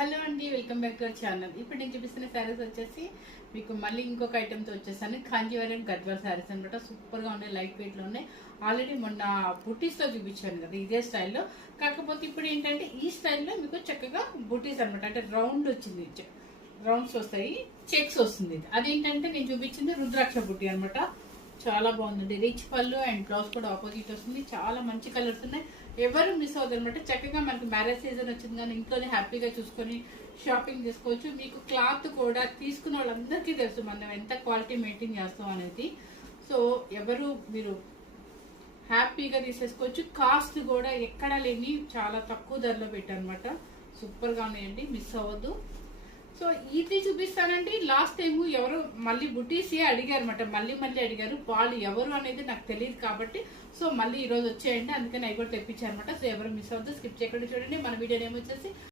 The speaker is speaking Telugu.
హలో అండి, welcome back to our channel. ఇప్పుడు నేను చూపిస్తున్న శారీస్ వచ్చేసి మీకు మళ్ళీ ఇంకొక ఐటెంతో వచ్చేసాను. కాంజీవరం గద్వాల్ శారీస్ అనమాట. సూపర్గా ఉన్నాయి, లైట్ వెయిట్లో ఉన్నాయి. ఆల్రెడీ మొన్న బుటీస్తో చూపించాను కదా ఇదే స్టైల్లో. కాకపోతే ఇప్పుడు ఏంటంటే ఈ స్టైల్లో మీకు చక్కగా బుటీస్ అనమాట. అంటే రౌండ్ వచ్చింది, రౌండ్స్ వస్తాయి, చెక్స్ వస్తుంది. అదేంటంటే నేను చూపించింది రుద్రాక్ష బుటీ అనమాట. చాలా బాగుందండి. రిచ్ పళ్ళు అండ్ బ్లౌజ్ కూడా ఆపోజిట్ వస్తుంది. చాలా మంచి కలర్స్ ఉన్నాయి. ఎవరు మిస్ అవ్వదు అనమాట. చక్కగా మనకి మ్యారేజ్ సీజన్ వచ్చింది కానీ ఇంట్లోనే హ్యాపీగా చూసుకొని షాపింగ్ చేసుకోవచ్చు. మీకు క్లాత్ కూడా తీసుకున్న వాళ్ళందరికీ తెలుసు మనం ఎంత క్వాలిటీ మెయింటైన్ చేస్తాం అనేది. సో మీరు హ్యాపీగా తీసేసుకోవచ్చు. కాస్ట్ కూడా ఎక్కడా లేని చాలా తక్కువ ధరలో పెట్టారనమాట. సూపర్గా ఉన్నాయండి, మిస్ అవ్వద్దు. సో ఇది చూపిస్తానండి. లాస్ట్ టైం ఎవరు మళ్ళీ బుటీసే అడిగారు అనమాట, మళ్ళీ అడిగారు. వాళ్ళు ఎవరు అనేది నాకు తెలియదు కాబట్టి సో మళ్ళీ ఈరోజు వచ్చేయండి, అందుకని అవి కూడా తెప్పించారనమాట. సో ఎవరు మిస్ అవ్వద్దు, స్కిప్ చేయకుండా చూడండి. మన వీడియో ఏమొచ్చేసి